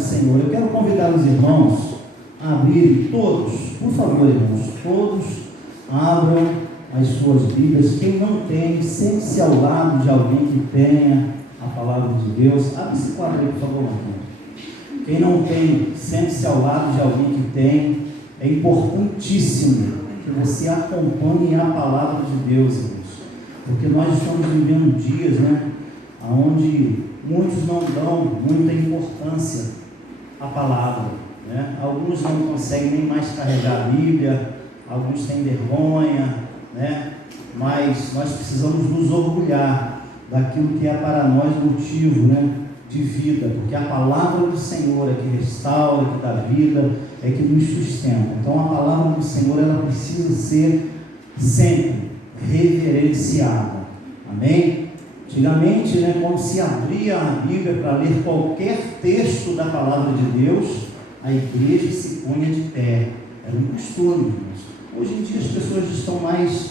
do Senhor. Eu quero convidar os irmãos a abrirem todos, por favor, irmãos, todos abram as suas Bíblias. Quem não tem, sente-se ao lado de alguém que tenha a palavra de Deus. Abre esse quadro aí, por favor, Antônio. Quem não tem, sente-se ao lado de alguém que tem. É importantíssimo que você acompanhe a palavra de Deus, irmãos, porque nós estamos vivendo dias, onde muitos não dão muita importância à palavra, Alguns não conseguem nem mais carregar a Bíblia, alguns têm vergonha, Mas nós precisamos nos orgulhar daquilo que é para nós motivo, de vida, porque a palavra do Senhor é que restaura, que dá vida, é que nos sustenta. Então a palavra do Senhor, ela precisa ser sempre reverenciada. Amém? Antigamente, quando se abria a Bíblia para ler qualquer texto da palavra de Deus, a igreja se punha de pé. Era um costume, irmãos. Hoje em dia as pessoas estão mais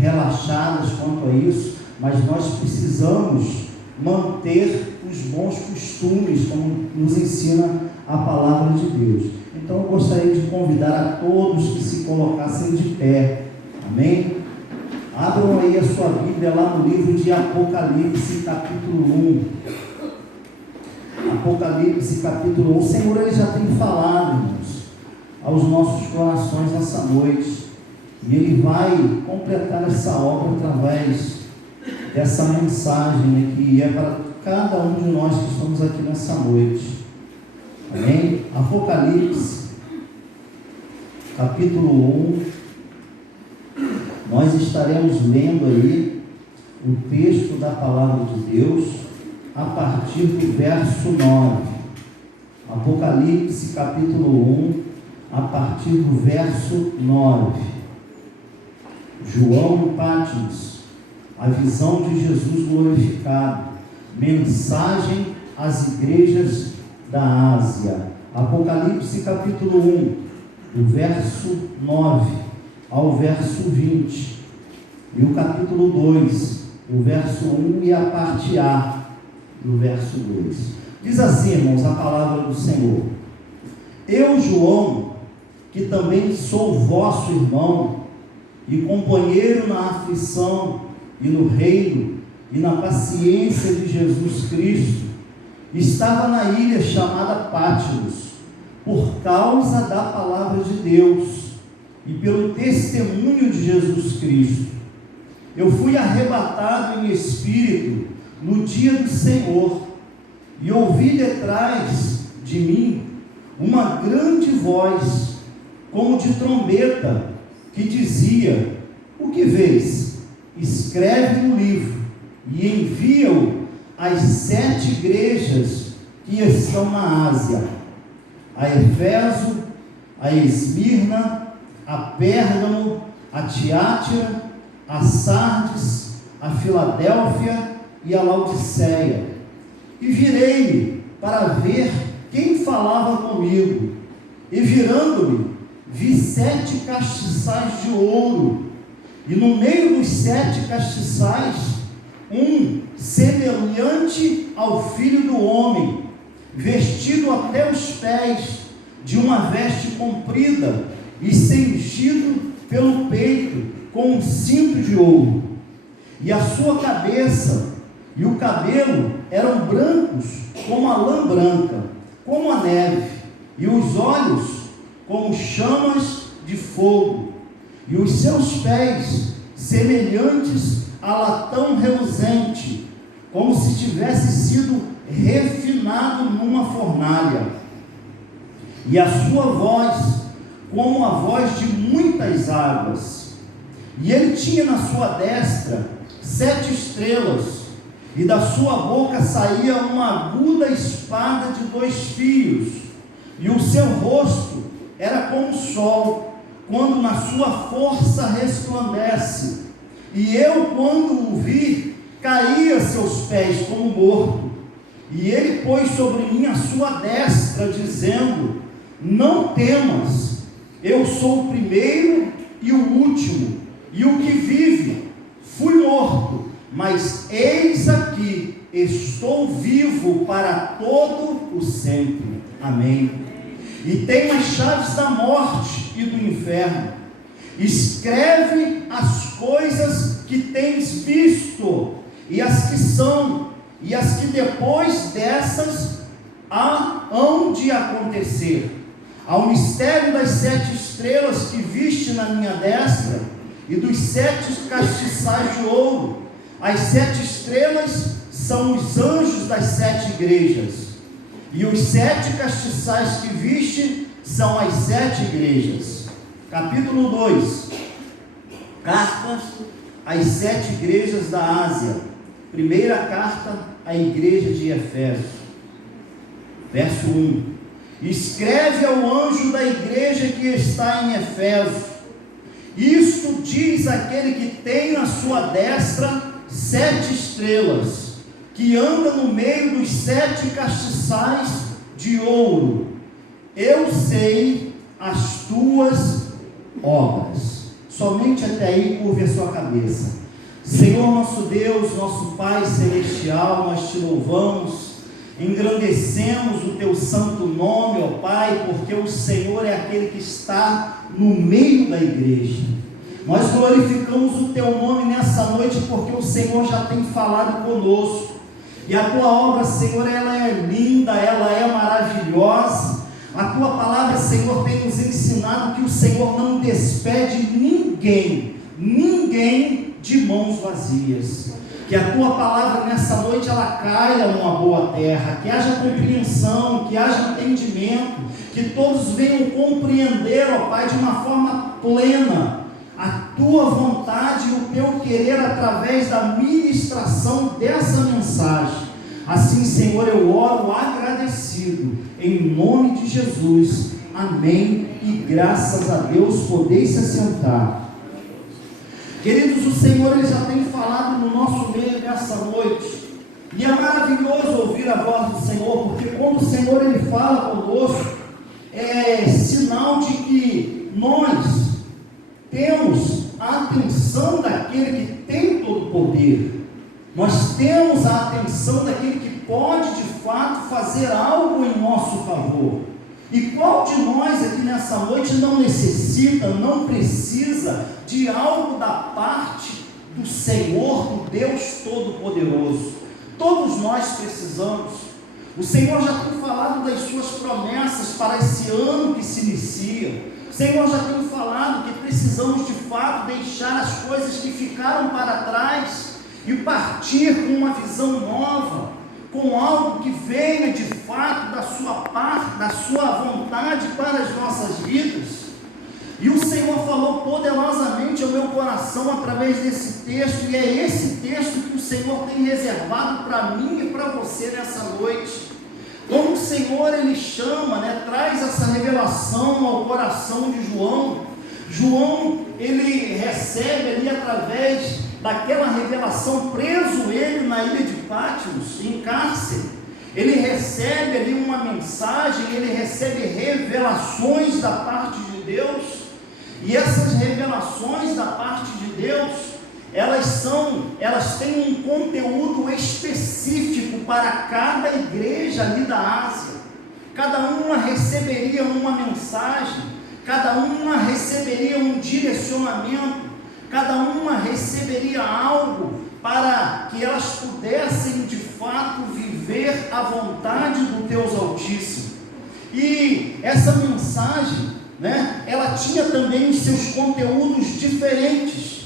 relaxadas quanto a isso, mas nós precisamos manter os bons costumes, como nos ensina a palavra de Deus. Então eu gostaria de convidar a todos que se colocassem de pé. Amém? Abram aí a sua Bíblia lá no livro de Apocalipse, capítulo 1. Apocalipse, capítulo 1. O Senhor, ele já tem falado, irmãos, aos nossos corações nessa noite. E Ele vai completar essa obra através dessa mensagem, que é para cada um de nós que estamos aqui nessa noite. Amém? Apocalipse, capítulo 1. Nós estaremos lendo aí o texto da palavra de Deus a partir do verso 9. Apocalipse, capítulo 1, a partir do verso 9. João no Patmos, a visão de Jesus glorificado, mensagem às igrejas da Ásia. Apocalipse capítulo 1, do verso 9 ao verso 20, e o capítulo 2, o verso 1 e a parte A do verso 2. Diz assim, irmãos, a palavra do Senhor: Eu, João, que também sou vosso irmão e companheiro na aflição e no reino e na paciência de Jesus Cristo, estava na ilha chamada Patmos, por causa da palavra de Deus e pelo testemunho de Jesus Cristo. Eu fui arrebatado em espírito no dia do Senhor, e ouvi detrás de mim uma grande voz, como de trombeta, que dizia: O que vês? Escreve no livro e envia-o às 7 igrejas que estão na Ásia: a Éfeso, a Esmirna, a Pérgamo, a Tiátira, a Sardes, a Filadélfia e a Laodiceia. E virei-me para ver quem falava comigo, e virando-me, vi 7 castiçais de ouro, e no meio dos 7 castiçais, um semelhante ao Filho do Homem, vestido até os pés de uma veste comprida e cingido pelo peito com um cinto de ouro. E a sua cabeça e o cabelo eram brancos como a lã branca, como a neve, e os olhos como chamas de fogo, e os seus pés semelhantes a latão reluzente, como se tivesse sido refinado numa fornalha, e a sua voz como a voz de muitas águas. E ele tinha na sua destra 7 estrelas, e da sua boca saía uma aguda espada de 2 fios, e o seu rosto era como o sol, quando na sua força resplandece. E eu, quando o vi, caí a seus pés como morto. E ele pôs sobre mim a sua destra, dizendo: Não temas, eu sou o primeiro e o último, e o que vive. Fui morto, mas eis aqui, estou vivo para todo o sempre. Amém. E tem as chaves da morte e do inferno. Escreve as coisas que tens visto, e as que são, e as que depois dessas hão de acontecer. Ao mistério das 7 estrelas que viste na minha destra, e dos 7 castiçais de ouro. As 7 estrelas são os anjos das 7 igrejas, e os 7 castiçais que viste são as 7 igrejas. Capítulo 2. Carta às 7 igrejas da Ásia. Primeira carta à igreja de Efésios. Verso 1. Escreve ao anjo da igreja que está em Eféso: isto diz aquele que tem na sua destra 7 estrelas, que anda no meio dos 7 castiçais de ouro. Eu sei as tuas obras. Somente até aí curve a sua cabeça. Senhor nosso Deus, nosso Pai celestial, nós te louvamos, engrandecemos o teu santo nome, ó Pai, porque o Senhor é aquele que está no meio da igreja. Nós glorificamos o teu nome nessa noite, porque o Senhor já tem falado conosco, e a tua obra, Senhor, ela é linda, ela é maravilhosa. A tua palavra, Senhor, tem nos ensinado que o Senhor não despede ninguém de mãos vazias. Que a tua palavra nessa noite ela caia numa boa terra, que haja compreensão, que haja entendimento, que todos venham compreender, ó Pai, de uma forma plena a tua vontade e o teu querer através da ministração dessa mensagem. Assim, Senhor, eu oro agradecido, em nome de Jesus. Amém. E graças a Deus, podeis se assentar. Queridos, o Senhor ele já tem falado no nosso meio nessa noite, e é maravilhoso ouvir a voz do Senhor, porque quando o Senhor ele fala conosco, é sinal de que nós temos a atenção daquele que tem todo o poder, nós temos a atenção daquele que pode de fato fazer algo em nosso favor. E qual de nós aqui nessa noite não necessita, não precisa de algo da parte do Senhor, do Deus Todo-Poderoso? Todos nós precisamos. O Senhor já tem falado das suas promessas para esse ano que se inicia. O Senhor já tem falado que precisamos de fato deixar as coisas que ficaram para trás e partir com uma visão nova, com algo que venha de fato da sua parte, da sua vontade para as nossas vidas. E o Senhor falou poderosamente ao meu coração através desse texto, e é esse texto que o Senhor tem reservado para mim e para você nessa noite. Como o Senhor ele chama, traz essa revelação ao coração de João. João ele recebe ali através daquela revelação, preso ele na ilha de Patmos, em cárcere, ele recebe ali uma mensagem, ele recebe revelações da parte de Deus, e essas revelações da parte de Deus, elas têm um conteúdo específico para cada igreja ali da Ásia. Cada uma receberia uma mensagem, cada uma receberia um direcionamento, cada uma receberia algo para que elas pudessem de fato viver a vontade do Deus Altíssimo. E essa mensagem, ela tinha também os seus conteúdos diferentes.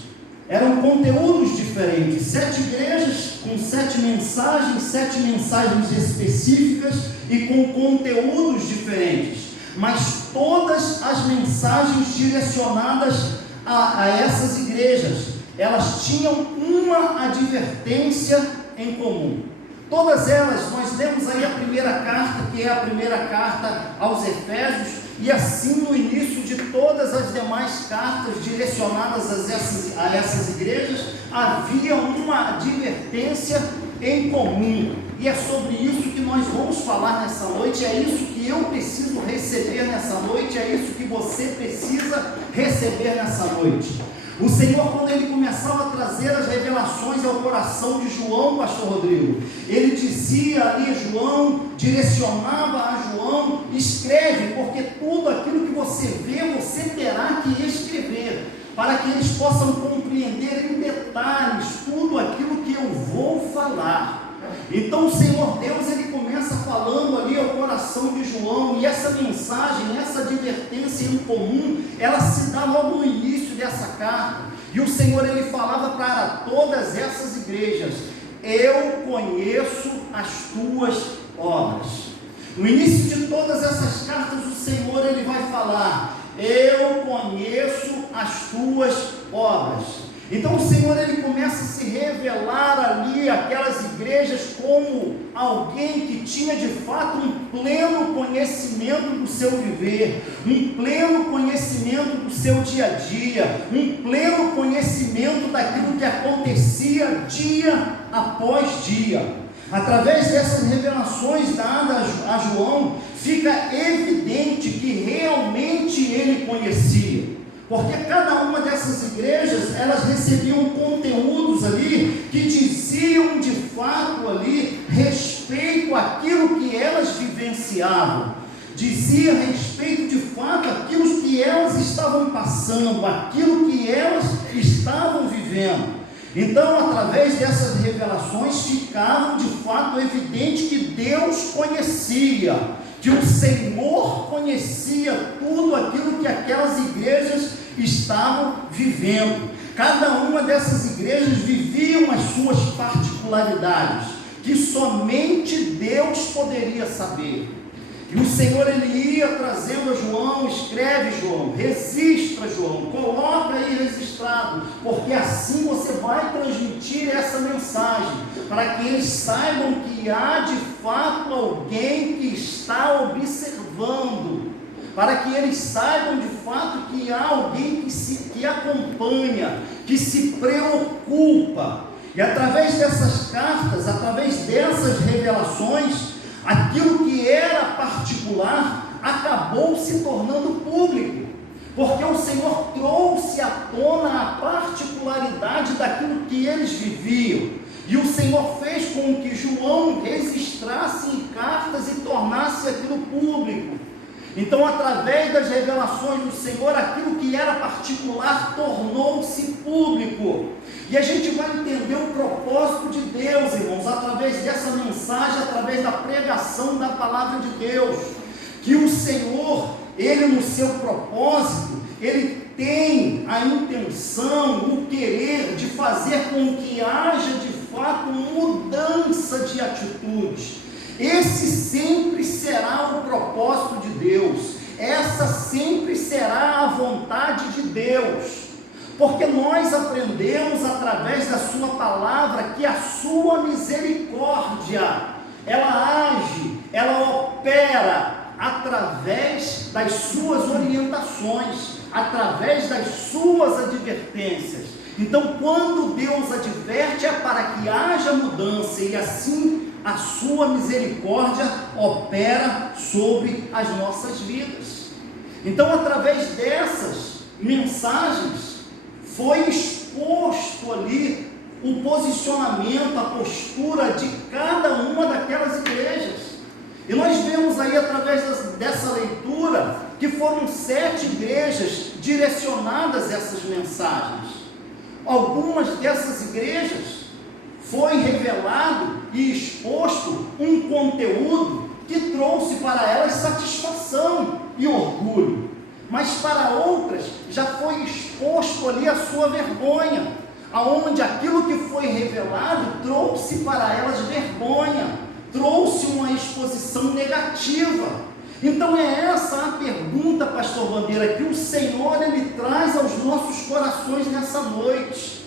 Eram conteúdos diferentes, 7 igrejas com 7 mensagens específicas e com conteúdos diferentes, mas todas as mensagens direcionadas a essas igrejas, elas tinham uma advertência em comum. Todas elas, nós lemos aí a primeira carta, que é a primeira carta aos Efésios, e assim no início de todas as demais cartas direcionadas a essas igrejas, havia uma advertência em comum, e é sobre isso que nós vamos falar nessa noite. É isso que eu preciso receber nessa noite, é isso que você precisa receber nessa noite. O Senhor, quando Ele começava a trazer as revelações ao coração de João, pastor Rodrigo, Ele dizia ali, João, direcionava a João: escreve, porque tudo aquilo que você vê, você terá que escrever, para que eles possam compreender em detalhes tudo aquilo que eu vou falar. Então o Senhor Deus, Ele começa falando ali ao coração de João, e essa mensagem, essa advertência em comum, ela se dá logo no início dessa carta, e o Senhor, Ele falava para todas essas igrejas: eu conheço as tuas obras. No início de todas essas cartas, o Senhor, Ele vai falar: eu conheço as tuas obras. Então o Senhor, Ele começa a se revelar ali àquelas igrejas como alguém que tinha de fato um pleno conhecimento do seu viver, um pleno conhecimento do seu dia a dia, um pleno conhecimento daquilo que acontecia dia após dia. Através dessas revelações dadas a João, fica evidente que realmente ele conhecia. Porque cada uma dessas igrejas, elas recebiam conteúdos ali, que diziam de fato ali, respeito àquilo que elas vivenciavam, dizia a respeito de fato aquilo que elas estavam passando, aquilo que elas estavam vivendo. Então, através dessas revelações, ficavam de fato evidente que Deus conhecia, que o Senhor conhecia tudo aquilo que aquelas igrejas estavam vivendo. Cada uma dessas igrejas viviam as suas particularidades, que somente Deus poderia saber. E o Senhor, Ele ia trazendo a João: escreve, João, registra, João, coloca aí registrado, porque assim você vai transmitir essa mensagem, para que eles saibam que há de fato alguém que está observando, para que eles saibam de fato que há alguém que acompanha, que se preocupa. E através dessas cartas, através dessas revelações, aquilo que era particular acabou se tornando público, porque o Senhor trouxe à tona a particularidade daquilo que eles viviam, e o Senhor fez com que João registrasse em cartas e tornasse aquilo público. Então, através das revelações do Senhor, aquilo que era particular tornou-se público. E a gente vai entender o propósito de Deus, irmãos, através dessa mensagem, através da pregação da palavra de Deus. Que o Senhor, Ele no seu propósito, Ele tem a intenção, o querer de fazer com que haja de fato mudança de atitude. Esse sempre será o propósito de Deus, essa sempre será a vontade de Deus, porque nós aprendemos através da sua palavra que a sua misericórdia, ela age, ela opera através das suas orientações, através das suas advertências. Então, quando Deus adverte, é para que haja mudança, e assim a sua misericórdia opera sobre as nossas vidas. Então, através dessas mensagens, foi exposto ali o posicionamento, a postura de cada uma daquelas igrejas. E nós vemos aí, através dessa leitura, que foram 7 igrejas direcionadas a essas mensagens. Algumas dessas igrejas foi revelado e exposto um conteúdo que trouxe para elas satisfação e orgulho, mas para outras já foi exposto ali a sua vergonha, aonde aquilo que foi revelado trouxe para elas vergonha, trouxe uma exposição negativa. Então é essa a pergunta, pastor Bandeira, que o Senhor, Ele traz aos nossos corações nessa noite.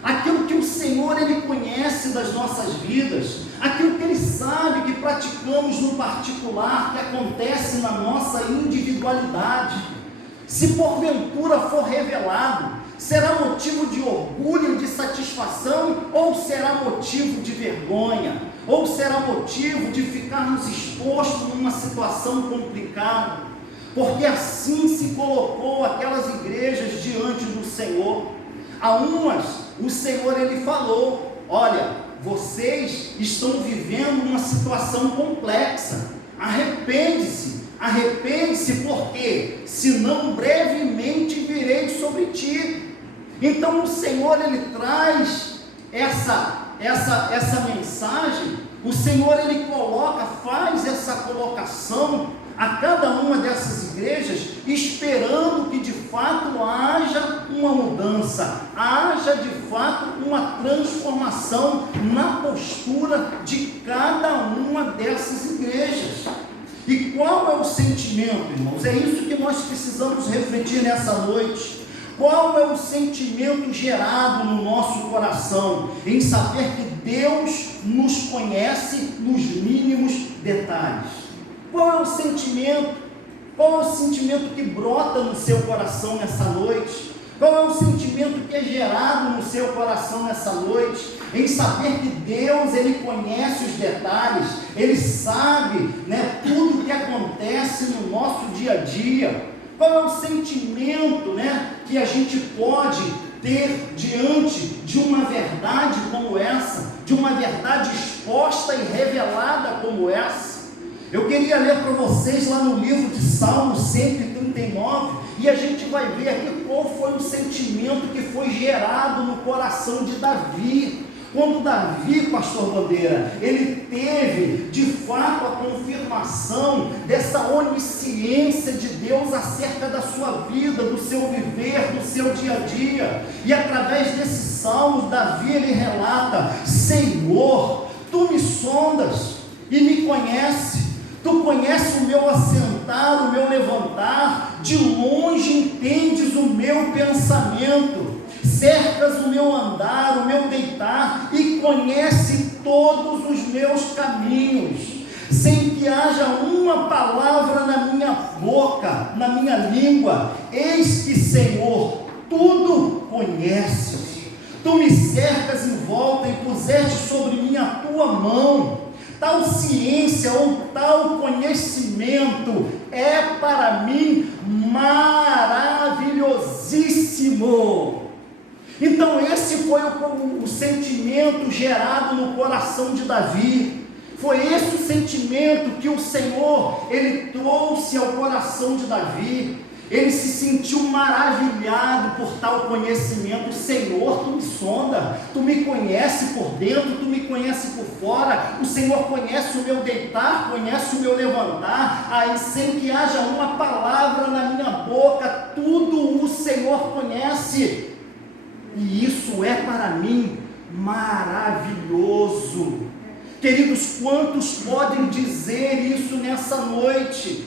Aquilo que o Senhor, Ele conhece das nossas vidas, aquilo que Ele sabe que praticamos no particular, que acontece na nossa individualidade, se porventura for revelado, será motivo de orgulho, de satisfação, ou será motivo de vergonha, ou será motivo de ficarmos expostos numa situação complicada, porque assim se colocou aquelas igrejas diante do Senhor. A umas, o Senhor ele falou: olha, vocês estão vivendo uma situação complexa, arrepende-se, porque senão brevemente virei sobre ti. Então o Senhor ele traz essa mensagem, o Senhor ele faz essa colocação a cada uma dessas igrejas, esperando que de fato haja uma mudança, haja de fato uma transformação na postura de cada uma dessas igrejas. E qual é o sentimento, irmãos? É isso que nós precisamos refletir nessa noite. Qual é o sentimento gerado no nosso coração em saber que Deus nos conhece nos mínimos detalhes? Qual é o sentimento? Qual é o sentimento que brota no seu coração nessa noite? Qual é o sentimento que é gerado no seu coração nessa noite, em saber que Deus, ele conhece os detalhes, ele sabe, tudo o que acontece no nosso dia a dia? Qual é o sentimento, que a gente pode ter diante de uma verdade como essa, de uma verdade exposta e revelada como essa? Eu queria ler para vocês lá no livro de Salmos 139, e a gente vai ver aqui qual foi o sentimento que foi gerado no coração de Davi. Quando Davi, pastor Bandeira, ele teve de fato a confirmação dessa onisciência de Deus acerca da sua vida, do seu viver, do seu dia a dia, e através desses salmos, Davi ele relata: Senhor, tu me sondas e me conheces. Tu conheces o meu assentar, o meu levantar, de longe entendes o meu pensamento, cercas o meu andar, o meu deitar, e conhece todos os meus caminhos, sem que haja uma palavra na minha boca, na minha língua. Eis que, Senhor, tudo conheces. Tu me cercas em volta e puseste sobre mim a tua mão. Tal ciência ou tal conhecimento é para mim maravilhosíssimo. Então esse foi o sentimento gerado no coração de Davi. Foi esse o sentimento que o Senhor ele trouxe ao coração de Davi. Ele se sentiu maravilhado por tal conhecimento. Senhor, tu me sonda, tu me conhece por dentro, tu me conhece por fora. O Senhor conhece o meu deitar, conhece o meu levantar, aí sem que haja uma palavra na minha boca, tudo o Senhor conhece. E isso é para mim maravilhoso. Queridos, quantos podem dizer isso nessa noite?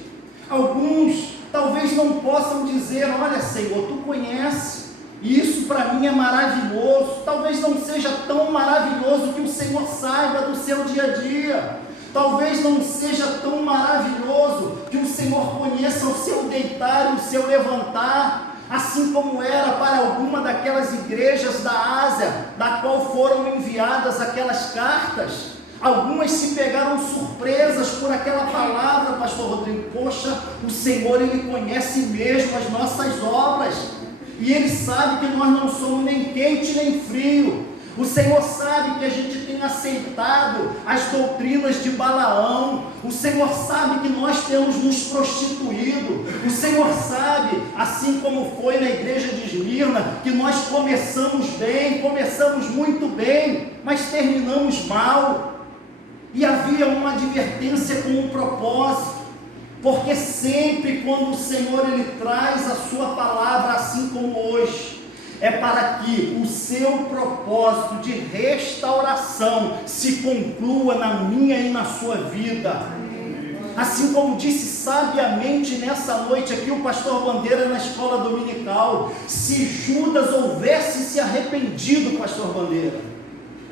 Alguns talvez não possam dizer: olha, Senhor, tu conhece, e isso para mim é maravilhoso. Talvez não seja tão maravilhoso que o Senhor saiba do seu dia a dia. Talvez não seja tão maravilhoso que o Senhor conheça o seu deitar e o seu levantar, assim como era para alguma daquelas igrejas da Ásia, da qual foram enviadas aquelas cartas. Algumas se pegaram surpresas por aquela palavra, pastor Rodrigo. Poxa, o Senhor ele conhece mesmo as nossas obras, e ele sabe que nós não somos nem quente nem frio. O Senhor sabe que a gente tem aceitado as doutrinas de Balaão. O Senhor sabe que nós temos nos prostituído. O Senhor sabe, assim como foi na igreja de Esmirna, que nós começamos bem, começamos muito bem, mas terminamos mal. E havia uma advertência com um propósito, porque sempre quando o Senhor ele traz a sua palavra, assim como hoje, é para que o seu propósito de restauração se conclua na minha e na sua vida. Assim como disse sabiamente nessa noite aqui o pastor Bandeira na escola dominical: se Judas houvesse se arrependido, pastor Bandeira,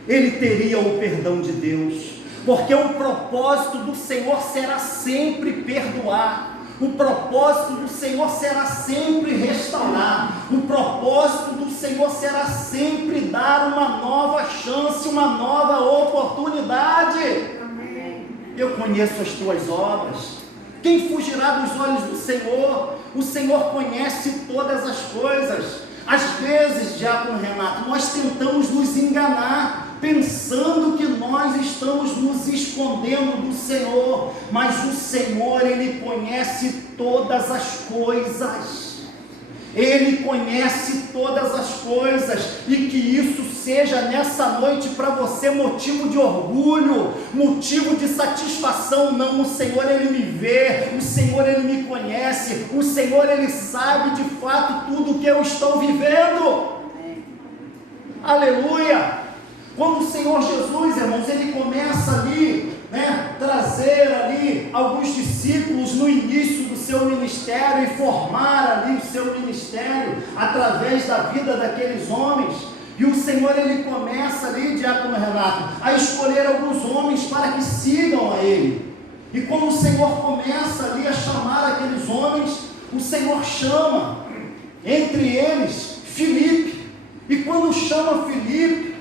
ele teria o perdão de Deus. Porque o propósito do Senhor será sempre perdoar, o propósito do Senhor será sempre restaurar, o propósito do Senhor será sempre dar uma nova chance, uma nova oportunidade. Amém. Eu conheço as tuas obras. Quem fugirá dos olhos do Senhor? O Senhor conhece todas as coisas. Às vezes, diácono Renato, nós tentamos nos enganar, pensando que nós estamos nos escondendo do Senhor, mas o Senhor, Ele conhece todas as coisas. Ele conhece todas as coisas, e que isso seja nessa noite para você motivo de orgulho, motivo de satisfação. Não, o Senhor, Ele me vê, o Senhor, Ele me conhece, o Senhor, Ele sabe de fato tudo o que eu estou vivendo. Aleluia! Quando o Senhor Jesus, irmãos, Ele começa ali, trazer ali alguns discípulos no início do seu ministério e formar ali o seu ministério através da vida daqueles homens, e o Senhor, Ele começa ali, diácono Renato, a escolher alguns homens para que sigam a Ele. E quando o Senhor começa ali a chamar aqueles homens, o Senhor chama entre eles Filipe, e quando chama Filipe,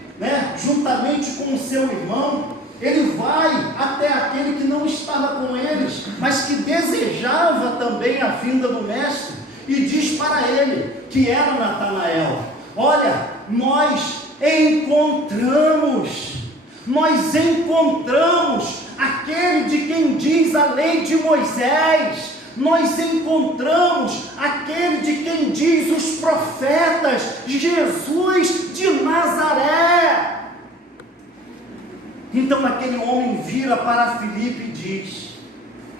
juntamente com o seu irmão, ele vai até aquele que não estava com eles, mas que desejava também a vinda do mestre, e diz para ele, que era Natanael: olha, nós encontramos aquele de quem diz a lei de Moisés, nós encontramos aquele de quem diz os profetas, Jesus de Nazaré. Então aquele homem vira para Filipe e diz: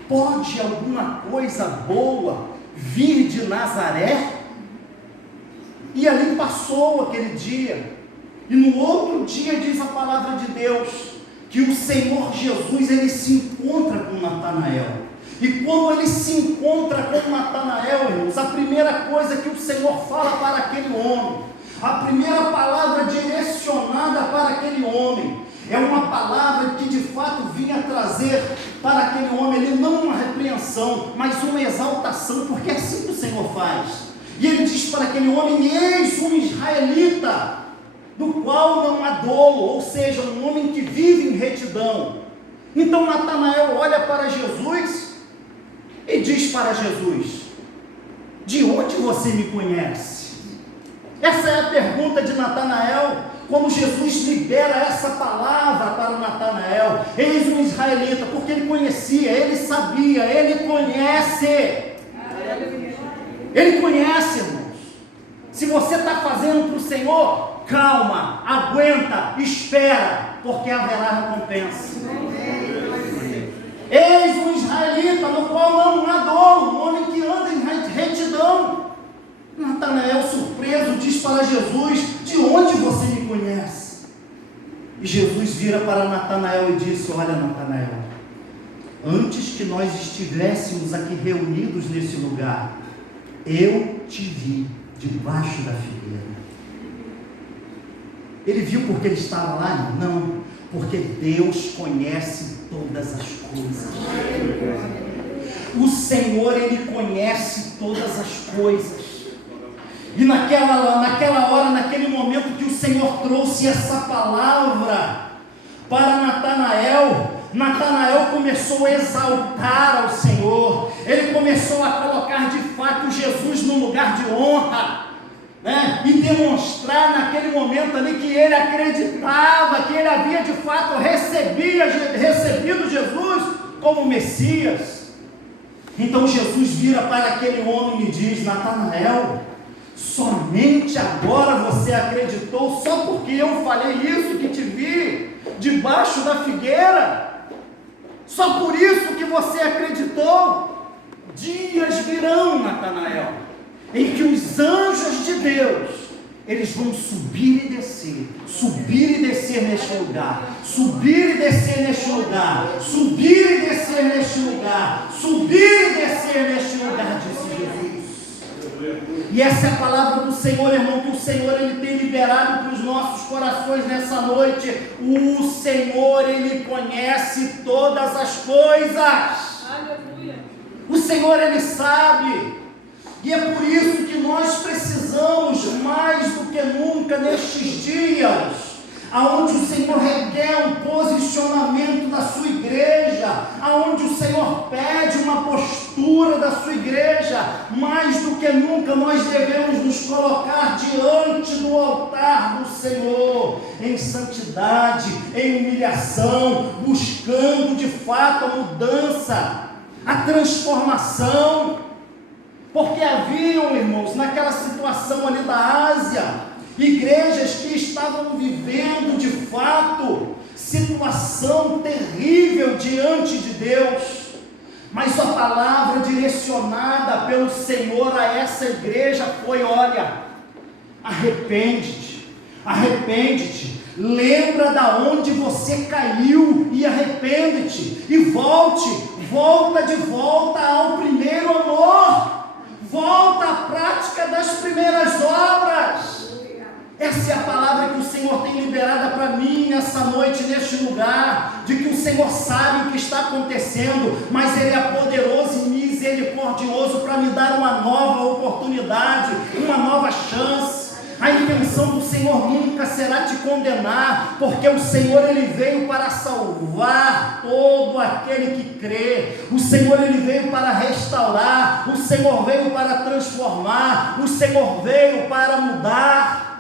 pode alguma coisa boa vir de Nazaré? E ali passou aquele dia, e no outro dia diz a palavra de Deus, que o Senhor Jesus, Ele se encontra com Natanael. E quando Ele se encontra com Natanael, irmãos, a primeira coisa que o Senhor fala para aquele homem, a primeira palavra direcionada para aquele homem, é uma palavra que de fato vinha trazer para aquele homem, ele não uma repreensão, mas uma exaltação, porque é assim que o Senhor faz. E ele diz para aquele homem: eis um israelita, do qual não há dolo, ou seja, um homem que vive em retidão. Então Natanael olha para Jesus e diz para Jesus: de onde você me conhece? Essa é a pergunta de Natanael. Quando Jesus libera essa palavra para Natanael, eis um israelita, porque ele conhecia, ele sabia, ele conhece. Ele conhece, irmãos. Se você está fazendo para o Senhor, calma, aguenta, espera, porque haverá recompensa. Eis um israelita, no qual não há dolo, um homem que anda em retidão. Natanael, surpreso, diz para Jesus: de onde você me conhece? E Jesus vira para Natanael e disse: olha, Natanael, antes que nós estivéssemos aqui reunidos nesse lugar, eu te vi debaixo da figueira. Ele viu porque ele estava lá? Não, porque Deus conhece todas as coisas. O Senhor, Ele conhece todas as coisas. E naquela hora, naquele momento que o Senhor trouxe essa palavra para Natanael começou a exaltar ao Senhor. Ele começou a colocar de fato Jesus no lugar de honra, e demonstrar naquele momento ali que ele acreditava, que ele havia de fato recebido Jesus como Messias. Então Jesus vira para aquele homem e diz: Natanael, somente agora você acreditou, só porque eu falei isso, que te vi debaixo da figueira? Só por isso que você acreditou? Dias virão, Natanael, em que os anjos de Deus, eles vão subir e descer neste lugar, subir e descer neste lugar, subir e descer neste lugar, subir e descer neste lugar, disse Jesus. E essa é a palavra do Senhor, irmão, que o Senhor, Ele tem liberado para os nossos corações nessa noite. O Senhor, Ele conhece todas as coisas. Aleluia. O Senhor, Ele sabe. E é por isso que nós precisamos, mais do que nunca, nestes dias, aonde o Senhor requer um posicionamento da sua igreja, aonde o Senhor pede uma postura postura da sua igreja. Mais do que nunca nós devemos nos colocar diante do altar do Senhor, em santidade, em humilhação, buscando de fato a mudança, a transformação. Porque haviam, irmãos, naquela situação ali da Ásia, igrejas que estavam vivendo de fato situação terrível diante de Deus, mas a palavra direcionada pelo Senhor a essa igreja foi: olha, arrepende-te, arrepende-te, lembra da onde você caiu e arrepende-te, e volta de volta ao primeiro amor, volta à prática das primeiras obras. Essa é a palavra que o Senhor tem liberada para mim nessa noite, neste lugar, de que o Senhor sabe o que está acontecendo, mas Ele é poderoso e misericordioso para me dar uma nova oportunidade, uma nova chance. A intenção do Senhor nunca será te condenar, porque o Senhor, Ele veio para salvar todo aquele que crê. O Senhor, Ele veio para restaurar, o Senhor veio para transformar, o Senhor veio para mudar.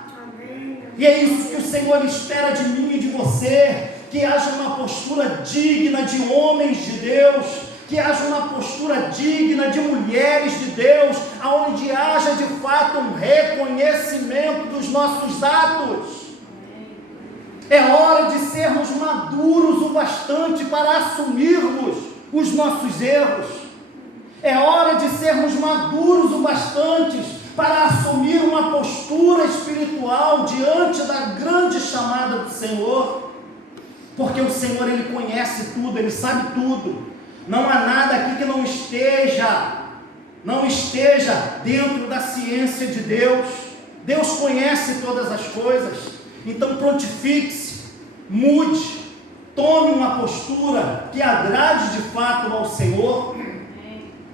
E é isso que o Senhor espera de mim e de você, que haja uma postura digna de homens de Deus, que haja uma postura digna de mulheres de Deus, aonde haja de fato um reconhecimento dos nossos atos. É hora de sermos maduros o bastante para assumirmos os nossos erros. É hora de sermos maduros o bastante para assumir uma postura espiritual diante da grande chamada do Senhor, porque o Senhor, Ele conhece tudo, Ele sabe tudo. Não há nada aqui que não esteja dentro da ciência de Deus. Deus conhece todas as coisas. Então prontifique-se, mude, tome uma postura que agrade de fato ao Senhor.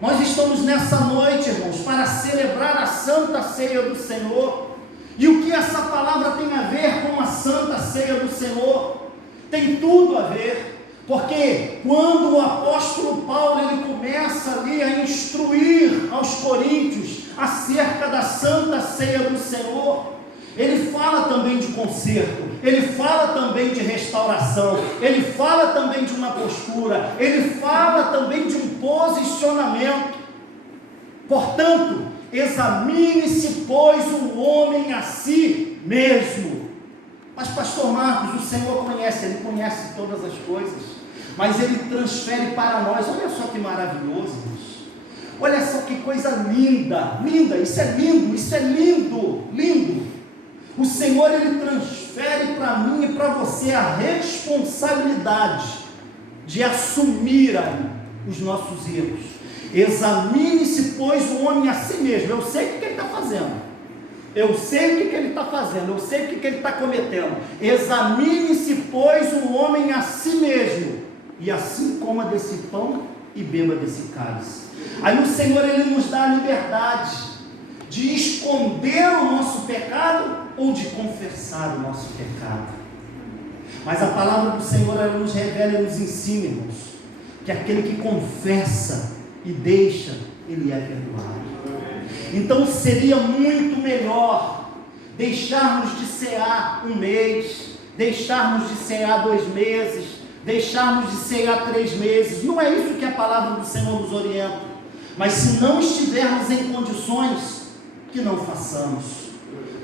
Nós estamos nessa noite, irmãos, para celebrar a Santa Ceia do Senhor. E o que essa palavra tem a ver com a Santa Ceia do Senhor? Tem tudo a ver, porque quando o apóstolo Paulo ele começa ali a instruir aos coríntios acerca da Santa Ceia do Senhor, ele fala também de conserto, ele fala também de restauração, ele fala também de uma postura, ele fala também de um posicionamento. Portanto, examine-se, pois, o homem a si mesmo. Mas pastor Marcos, o Senhor conhece, Ele conhece todas as coisas, mas Ele transfere para nós. Olha só que maravilhoso, Deus. Olha só que coisa linda, isso é lindo. O Senhor, Ele transfere para mim e para você a responsabilidade de assumir os nossos erros. Examine-se, pois, o homem a si mesmo. Eu sei o que ele está fazendo, eu sei o que ele está fazendo, eu sei o que ele está cometendo. Examine-se, pois, o homem a si mesmo, e assim coma desse pão e beba desse cálice. Aí o Senhor, Ele nos dá a liberdade de esconder o nosso pecado ou de confessar o nosso pecado. Mas a palavra do Senhor, ela nos revela e nos ensina, irmãos, que aquele que confessa e deixa, ele é perdoado. Então seria muito melhor deixarmos de cear um mês, deixarmos de cear 2 meses, deixarmos de cear 3 meses. Não é isso que a palavra do Senhor nos orienta. Mas se não estivermos em condições, que não façamos,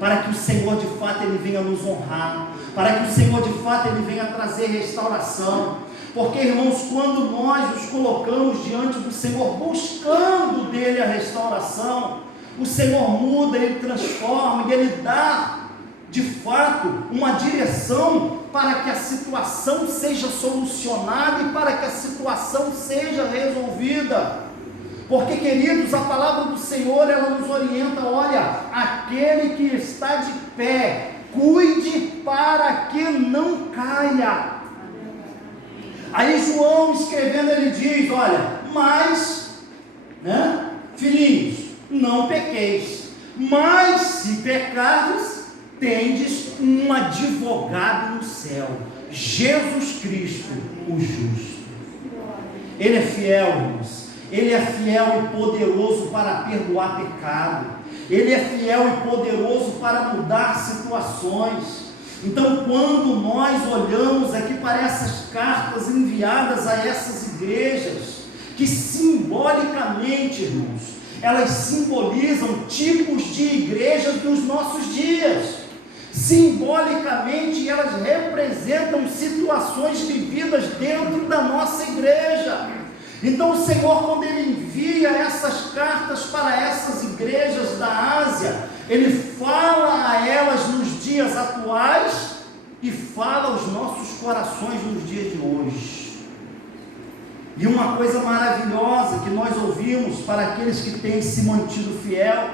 para que o Senhor de fato Ele venha nos honrar, para que o Senhor de fato Ele venha trazer restauração. Porque, irmãos, quando nós nos colocamos diante do Senhor, buscando dele a restauração, o Senhor muda, Ele transforma, e Ele dá de fato uma direção para que a situação seja solucionada e para que a situação seja resolvida. Porque, queridos, a palavra do Senhor, ela nos orienta: olha, aquele que está de pé, cuide para que não caia. Aí João escrevendo, ele diz: olha, mas, filhinhos, não pequeis, mas se pecardes, tendes um advogado no céu, Jesus Cristo, o justo. Ele é fiel, irmãos. Ele é fiel e poderoso para perdoar pecado. Ele é fiel e poderoso para mudar situações. Então, quando nós olhamos aqui para essas cartas enviadas a essas igrejas, que simbolicamente, irmãos, elas simbolizam tipos de igrejas dos nossos dias. Simbolicamente, elas representam situações vividas dentro da nossa igreja. Então o Senhor, quando Ele envia essas cartas para essas igrejas da Ásia, Ele fala a elas nos dias atuais e fala aos nossos corações nos dias de hoje. E uma coisa maravilhosa que nós ouvimos para aqueles que têm se mantido fiel,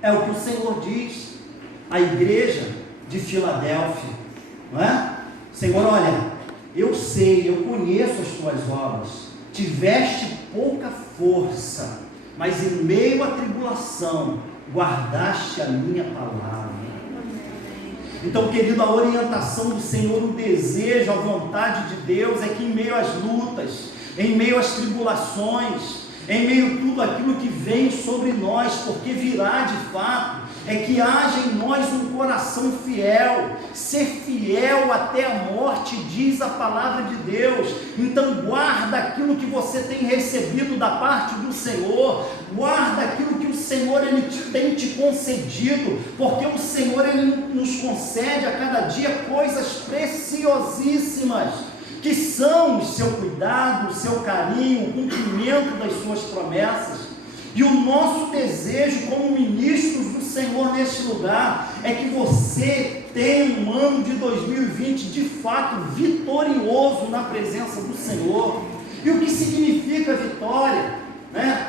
é o que o Senhor diz à igreja de Filadélfia, não é? Senhor, olha, eu sei, eu conheço as tuas obras, tiveste pouca força, mas em meio à tribulação, guardaste a minha palavra. Então, querido, a orientação do Senhor, o desejo, a vontade de Deus é que em meio às lutas, em meio às tribulações, em meio a tudo aquilo que vem sobre nós, porque virá de fato, é que haja em nós um coração fiel, ser fiel até a morte, diz a palavra de Deus. Então guarda aquilo que você tem recebido da parte do Senhor, guarda aquilo que o Senhor Ele tem te concedido, porque o Senhor Ele nos concede a cada dia coisas preciosíssimas, que são o seu cuidado, o seu carinho, o cumprimento das suas promessas. E o nosso desejo como ministros do Senhor neste lugar é que você tenha um ano de 2020 de fato vitorioso na presença do Senhor. E o que significa vitória?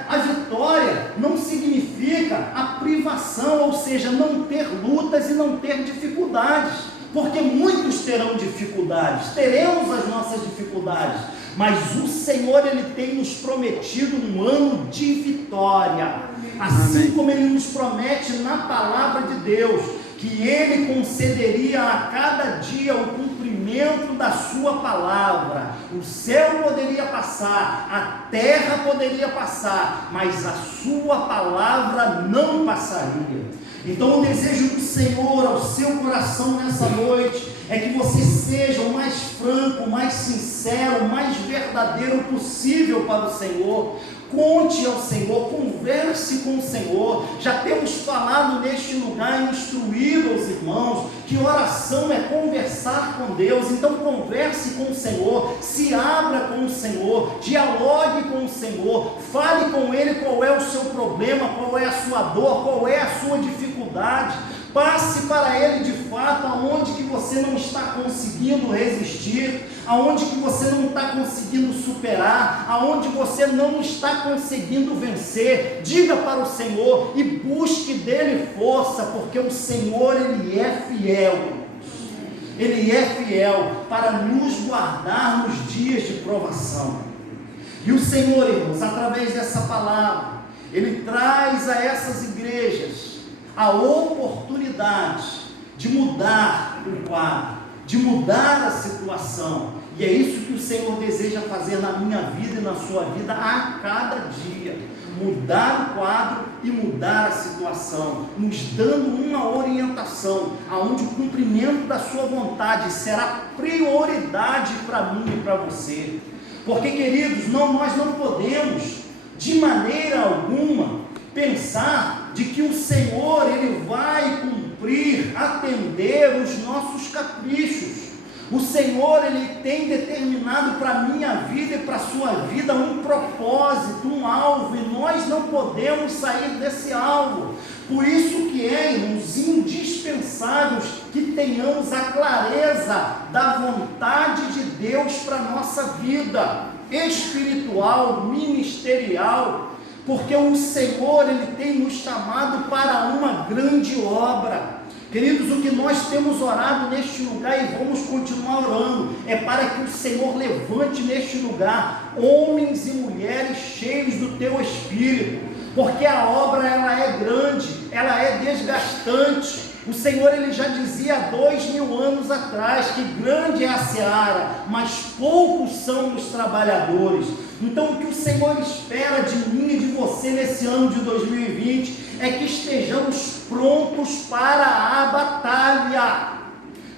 A vitória não significa a privação, ou seja, não ter lutas e não ter dificuldades, porque muitos terão dificuldades, teremos as nossas dificuldades, mas o Senhor Ele tem nos prometido um ano de vitória, assim como Ele nos promete na palavra de Deus, que Ele concederia a cada dia o cumprimento da sua palavra. O céu poderia passar, a terra poderia passar, mas a sua palavra não passaria. Então o desejo do Senhor ao seu coração nessa noite é que você seja o mais franco, o mais sincero, o mais verdadeiro possível para o Senhor. Conte ao Senhor, converse com o Senhor. Já temos falado neste lugar, instruído aos irmãos, que oração é conversar com Deus. Então converse com o Senhor, se abra com o Senhor, dialogue com o Senhor, fale com Ele qual é o seu problema, qual é a sua dor, qual é a sua dificuldade. Passe para Ele de fato aonde que você não está conseguindo resistir, aonde que você não está conseguindo superar, aonde você não está conseguindo vencer. Diga para o Senhor e busque dele força, porque o Senhor Ele é fiel. Ele é fiel para nos guardar nos dias de provação. E o Senhor, irmãos, através dessa palavra, Ele traz a essas igrejas a oportunidade de mudar o quadro, de mudar a situação. E é isso que o Senhor deseja fazer na minha vida e na sua vida a cada dia. Mudar o quadro e mudar a situação, nos dando uma orientação, aonde o cumprimento da sua vontade será prioridade para mim e para você. Porque, queridos, nós não podemos, de maneira alguma, pensar de que o Senhor Ele vai cumprir, atender os nossos caprichos. O Senhor Ele tem determinado para a minha vida e para a sua vida um propósito, um alvo, e nós não podemos sair desse alvo. Por isso que é, irmãos, indispensável que tenhamos a clareza da vontade de Deus para a nossa vida espiritual, ministerial, porque o Senhor Ele tem nos chamado para uma grande obra. Queridos, o que nós temos orado neste lugar e vamos continuar orando, é para que o Senhor levante neste lugar homens e mulheres cheios do Teu Espírito, porque a obra ela é grande, ela é desgastante. O Senhor Ele já dizia há 2000 anos atrás que grande é a seara, mas poucos são os trabalhadores. Então o que o Senhor espera de mim e de você nesse ano de 2020 é que estejamos prontos para a batalha.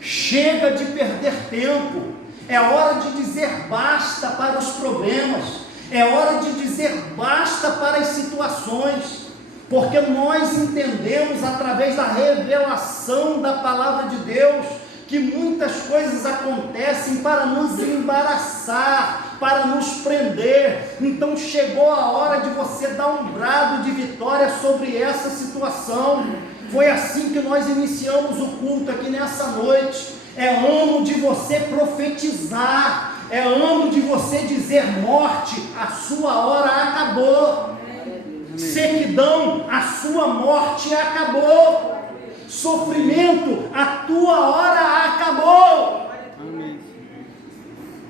Chega de perder tempo, é hora de dizer basta para os problemas, é hora de dizer basta para as situações, porque nós entendemos através da revelação da palavra de Deus que muitas coisas acontecem para nos embaraçar, para nos prender. Então chegou a hora de você dar um brado de vitória sobre essa situação. Foi assim que nós iniciamos o culto aqui nessa noite. É ano de você profetizar, é ano de você dizer: morte, a sua hora acabou. Sequidão, a sua morte acabou. Sofrimento, a tua hora acabou.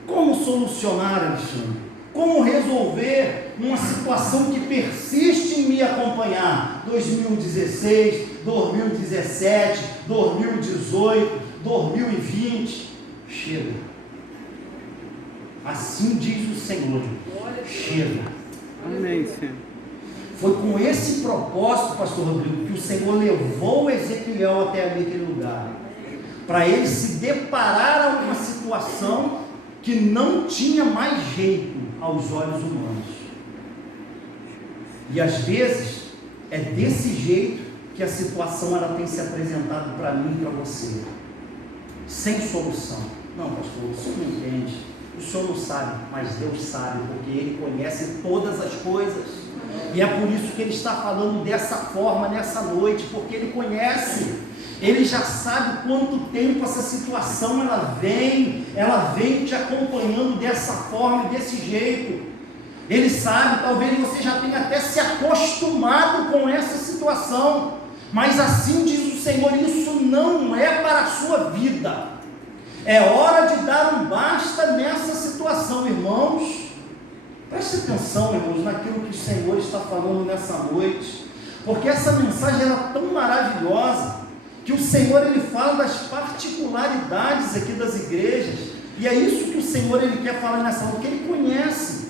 Como solucionar, Alexandre? Como resolver uma situação que persiste em me acompanhar? 2016, 2017, 2018, 2020. Chega. Assim diz o Senhor. Chega. Amém, Senhor. Foi com esse propósito, pastor Rodrigo, que o Senhor levou Ezequiel até aquele lugar, para ele se deparar com uma situação que não tinha mais jeito aos olhos humanos. E às vezes é desse jeito que a situação ela tem se apresentado para mim e para você, sem solução. Não, pastor, o senhor não entende, o senhor não sabe, mas Deus sabe, porque Ele conhece todas as coisas. E é por isso que Ele está falando dessa forma nessa noite, porque Ele conhece, Ele já sabe quanto tempo essa situação ela vem te acompanhando dessa forma e desse jeito. Ele sabe, talvez você já tenha até se acostumado com essa situação, mas assim diz o Senhor, isso não é para a sua vida. É hora de dar um basta nessa situação, irmãos. Preste atenção, irmãos, naquilo que o Senhor está falando nessa noite, porque essa mensagem era tão maravilhosa, que o Senhor ele fala das particularidades aqui das igrejas, e é isso que o Senhor ele quer falar nessa noite, que Ele conhece,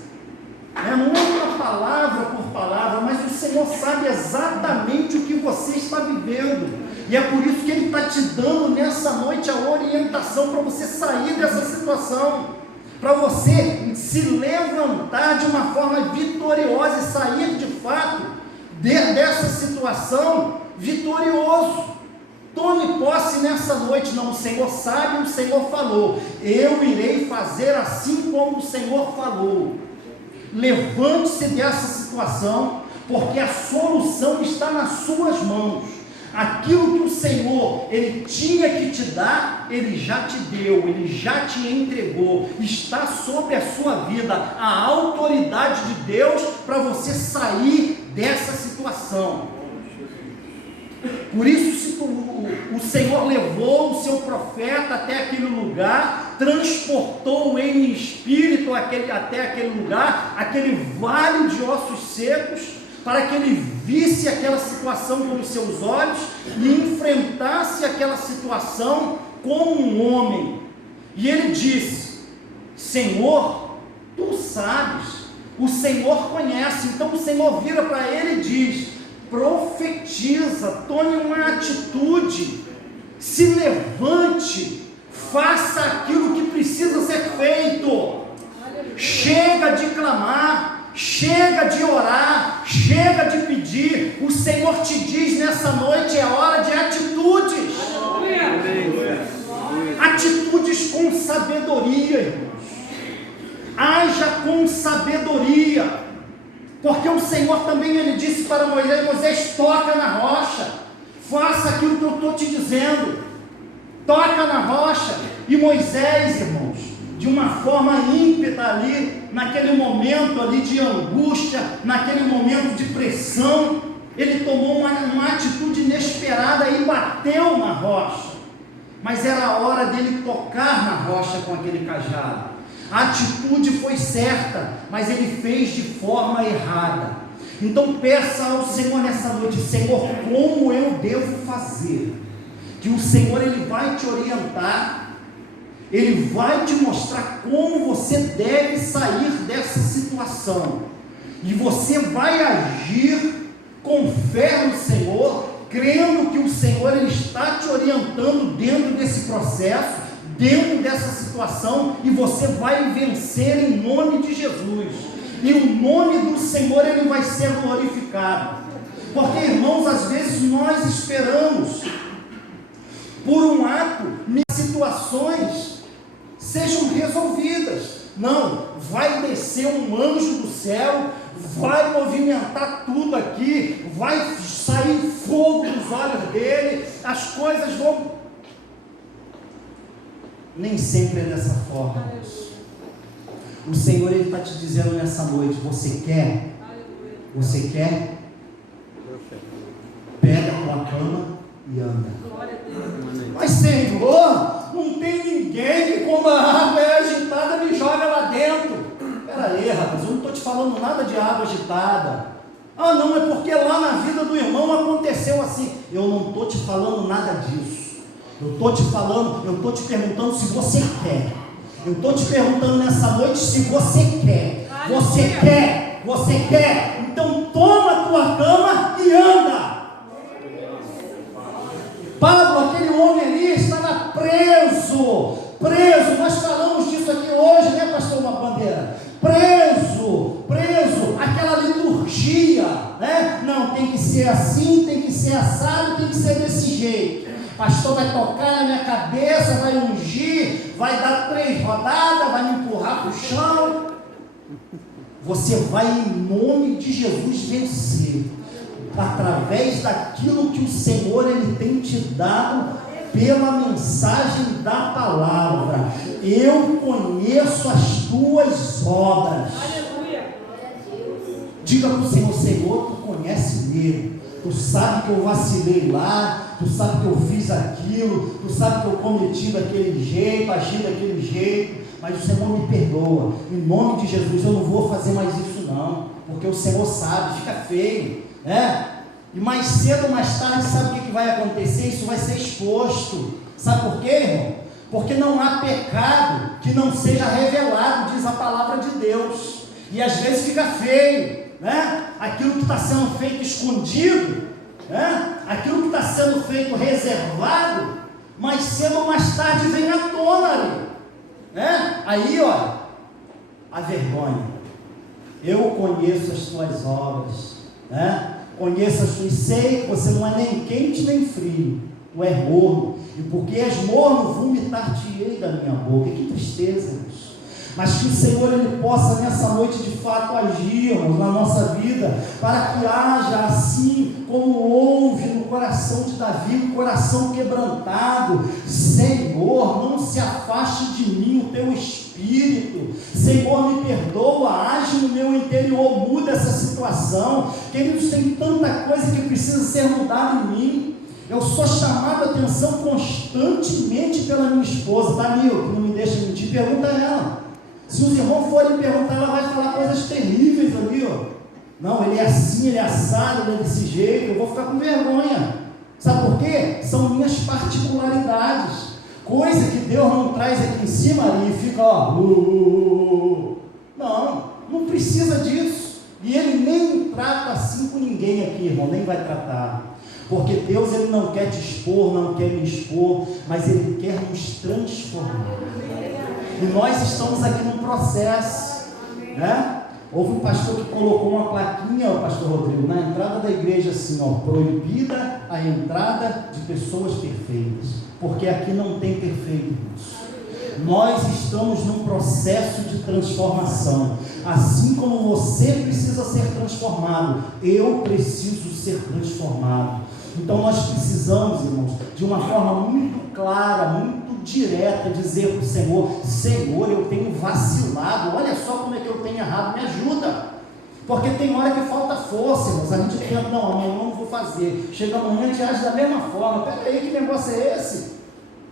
não é uma palavra por palavra, mas o Senhor sabe exatamente o que você está vivendo, e é por isso que Ele está te dando nessa noite a orientação para você sair dessa situação, para você se levantar de uma forma vitoriosa e sair de fato dessa situação vitorioso. Tome posse nessa noite. Não, o Senhor sabe, o Senhor falou, eu irei fazer assim como o Senhor falou. Levante-se dessa situação, porque a solução está nas suas mãos. Aquilo que o Senhor, Ele tinha que te dar, Ele já te deu, Ele já te entregou, está sobre a sua vida, a autoridade de Deus para você sair dessa situação. Por isso o Senhor levou o seu profeta até aquele lugar, transportou ele em espírito até aquele lugar, aquele vale de ossos secos, para que ele visse aquela situação com os seus olhos e enfrentasse aquela situação como um homem. E ele disse: Senhor, Tu sabes, o Senhor conhece. Então o Senhor vira para ele e diz: profetiza, tome uma atitude, se levante, faça aquilo que precisa ser feito. Chega de clamar, chega de orar, chega de pedir. O Senhor te diz nessa noite: é hora de atitudes. Atitudes com sabedoria, irmãos. Haja com sabedoria, porque o Senhor também ele disse para Moisés: Moisés, toca na rocha, faça aquilo que eu estou te dizendo, toca na rocha. E Moisés, irmãos, de uma forma ímpeta ali, naquele momento ali de angústia, naquele momento de pressão, ele tomou uma atitude inesperada e bateu na rocha, mas era a hora dele tocar na rocha com aquele cajado. A atitude foi certa, mas ele fez de forma errada. Então peça ao Senhor nessa noite: Senhor, como eu devo fazer? Que o Senhor ele vai te orientar, Ele vai te mostrar como você deve sair dessa situação. E você vai agir com fé no Senhor, crendo que o Senhor ele está te orientando dentro desse processo, dentro dessa situação, e você vai vencer em nome de Jesus. E o nome do Senhor ele vai ser glorificado. Porque, irmãos, às vezes nós esperamos por um ato, situações sejam resolvidas. Não, vai descer um anjo do céu, vai movimentar tudo aqui, vai sair fogo dos olhos dele, as coisas vão... Nem sempre é dessa forma. O Senhor ele está te dizendo nessa noite: você quer? Você quer? Pega a tua cama e anda. Mas Senhor, não tem ninguém que quando a água é agitada me joga lá dentro. Espera aí, rapaz, eu não estou te falando nada de água agitada. Ah não, é porque lá na vida do irmão aconteceu assim. Eu não estou te falando nada disso. Eu estou te falando, eu estou te perguntando se você quer. Eu estou te perguntando nessa noite se você quer. Você quer? Você quer? Então toma a tua cama e anda. Paulo, aquele homem ali, estava preso, nós falamos disso aqui hoje, né, pastor Bandeira? Preso, aquela liturgia, né? Não, tem que ser assim, tem que ser assado, tem que ser desse jeito. Pastor vai tocar na minha cabeça, vai ungir, vai dar 3 rodadas, vai me empurrar para o chão. Você vai, em nome de Jesus, vencer, através daquilo que o Senhor ele tem te dado, pela mensagem da palavra. Eu conheço as tuas obras. Diga para o Senhor: Senhor, tu conhece mesmo, tu sabe que eu vacilei lá, tu sabe que eu fiz aquilo, tu sabe que eu cometi daquele jeito, agi daquele jeito, mas o Senhor me perdoa, em nome de Jesus. Eu não vou fazer mais isso não, porque o Senhor sabe, fica feio, né? E mais cedo ou mais tarde, sabe o que vai acontecer? Isso vai ser exposto. Sabe por quê, irmão? Porque não há pecado que não seja revelado, diz a palavra de Deus. E às vezes fica feio, né? Aquilo que está sendo feito escondido, né? Aquilo que está sendo feito reservado, mais cedo ou mais tarde vem à tona ali, né? Aí, ó, a vergonha. Eu conheço as tuas obras, né? Conheço as tuas, sei que você não é nem quente nem frio, tu é morno, e porque és morno, vomitar-te-ei da minha boca. Que tristeza, irmãos. Mas que o Senhor ele possa nessa noite de fato agir, irmãos, na nossa vida, para que haja assim como houve no coração de Davi, um coração quebrantado. Senhor, não se afaste de mim o teu espírito. Senhor, me perdoa, age no meu interior, muda essa situação. Queridos, tem tanta coisa que precisa ser mudada em mim. Eu sou chamado a atenção constantemente pela minha esposa, Danil, que não me deixa mentir. Pergunta a ela. Se os irmãos forem perguntar, ela vai falar coisas terríveis ali, ó. Não, ele é assim, ele é assado, ele é desse jeito. Eu vou ficar com vergonha. Sabe por quê? São minhas particularidades, coisa que Deus não traz aqui em cima e fica, ó, não precisa disso. E Ele nem trata assim com ninguém aqui, irmão, nem vai tratar. Porque Deus ele não quer te expor, não quer me expor, mas Ele quer nos transformar. E nós estamos aqui num processo, né? Houve um pastor que colocou uma plaquinha, o pastor Rodrigo, na entrada da igreja assim, ó, proibida a entrada de pessoas perfeitas, porque aqui não tem perfeitos. Nós estamos num processo de transformação. Assim como você precisa ser transformado, eu preciso ser transformado. Então nós precisamos, irmãos, de uma forma muito clara, muito direta, dizer para o Senhor: Senhor, eu tenho vacilado, olha só como é que eu tenho errado, me ajuda. Porque tem hora que falta força, irmãos. A gente pensa, não, amanhã eu não vou fazer. Chega amanhã, a gente age da mesma forma. Peraí, que negócio é esse?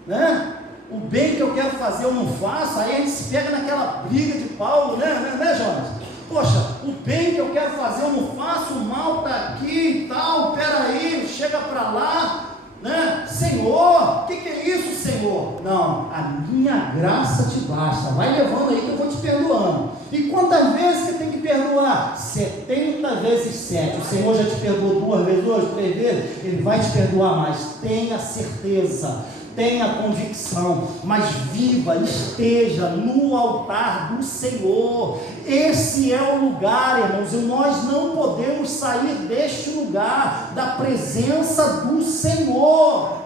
Né? O bem que eu quero fazer eu não faço. Aí a gente se pega naquela briga de Paulo, né, Jonas? Poxa, o bem que eu quero fazer eu não faço, o mal está aqui e tal, peraí, chega para lá, né? Senhor, o que é isso, Senhor? Não, a minha graça te basta. Vai levando aí que eu vou te perdoando. E quantas vezes você tem que perdoar? 70 vezes 7. O Senhor já te perdoou 2 vezes hoje, 3 vezes? Ele vai te perdoar mais. Tenha certeza, tenha convicção, mas viva, esteja no altar do Senhor. Esse é o lugar, irmãos, e nós não podemos sair deste lugar, da presença do Senhor.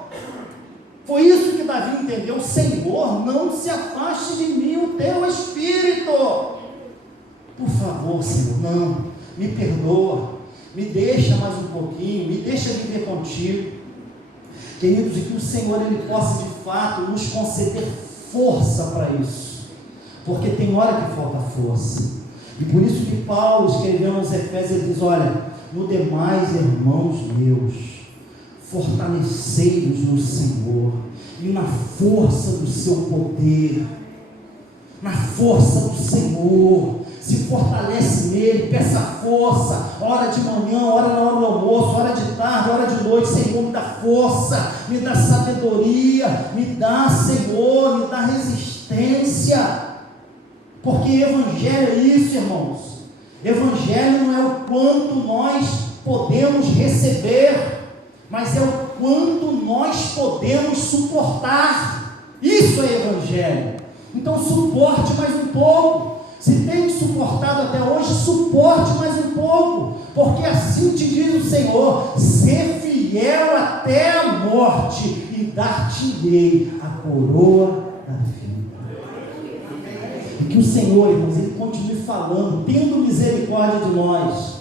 Foi isso que Davi entendeu: Senhor, não se afaste de mim o teu Espírito. Por favor, Senhor, não, me perdoa, me deixa mais um pouquinho, me deixa viver contigo. Queridos, e que o Senhor, Ele possa de fato nos conceder força para isso, porque tem hora que falta força, e por isso que Paulo, escrevendo aos Efésios, ele diz: olha, no demais, irmãos meus, fortalecei-vos no Senhor, e na força do seu poder, na força do Senhor, se fortalece nele, peça força, hora de manhã, hora na hora do almoço, hora de tarde, hora de noite. Senhor, me dá força, me dá sabedoria, me dá, Senhor, me dá resistência, porque Evangelho é isso, irmãos. Evangelho não é o quanto nós podemos receber, mas é o quanto nós podemos suportar. Isso é Evangelho. Então suporte mais um pouco. Se tem suportado até hoje, suporte mais um pouco, porque assim te diz o Senhor: ser fiel até a morte, e dar-te-ei a coroa da vida. E que o Senhor, irmãos, Ele continue falando, tendo misericórdia de nós,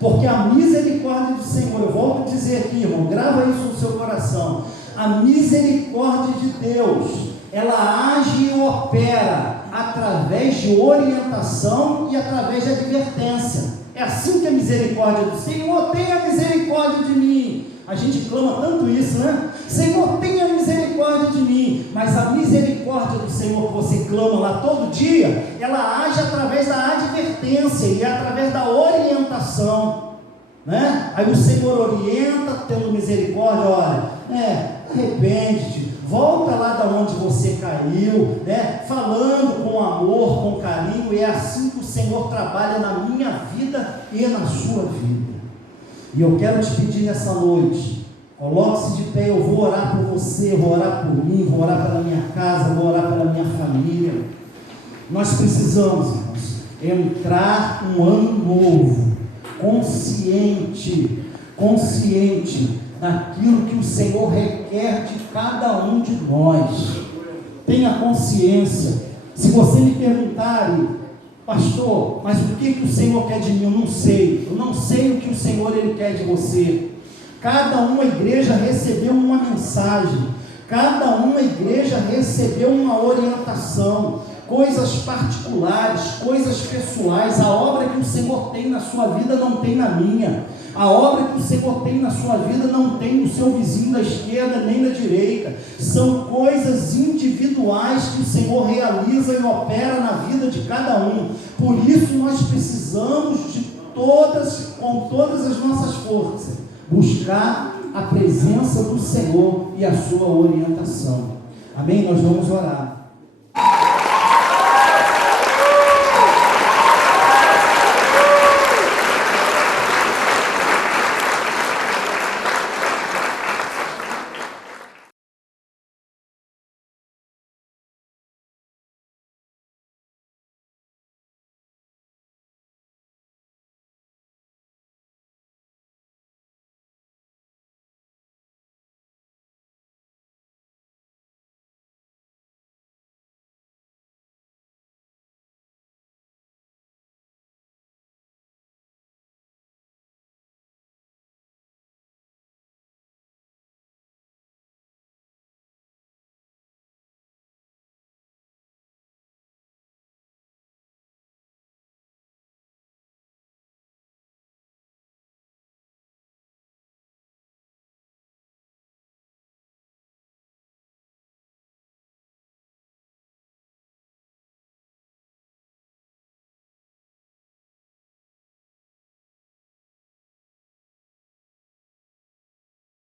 porque a misericórdia do Senhor, eu volto a dizer aqui, irmão, grava isso no seu coração: a misericórdia de Deus, ela age e opera através de orientação e através de advertência. É assim que a misericórdia do Senhor: tenha misericórdia de mim. A gente clama tanto isso, né? Senhor, tenha misericórdia de mim. Mas a misericórdia do Senhor que você clama lá todo dia, ela age através da advertência e através da orientação, né? Aí o Senhor orienta, tendo misericórdia: olha, arrepende-te, volta lá da onde você caiu, né? Falando com amor, com carinho. E é assim que o Senhor trabalha na minha vida e na sua vida. E eu quero te pedir nessa noite, coloque-se de pé. Eu vou orar por você, vou orar por mim, vou orar pela minha casa, vou orar pela minha família. Nós precisamos, irmãos, entrar um ano novo, consciente daquilo que o Senhor requer de cada um de nós. Tenha consciência. Se você me perguntar: pastor, mas o que o Senhor quer de mim? Eu não sei o que o Senhor Ele quer de você. Cada uma igreja recebeu uma mensagem, cada uma igreja recebeu uma orientação, coisas particulares, coisas pessoais. A obra que o Senhor tem na sua vida não tem na minha. A obra que o Senhor tem na sua vida não tem no seu vizinho da esquerda nem da direita. São coisas individuais que o Senhor realiza e opera na vida de cada um. Por isso nós precisamos com todas as nossas forças, buscar a presença do Senhor e a sua orientação. Amém? Nós vamos orar.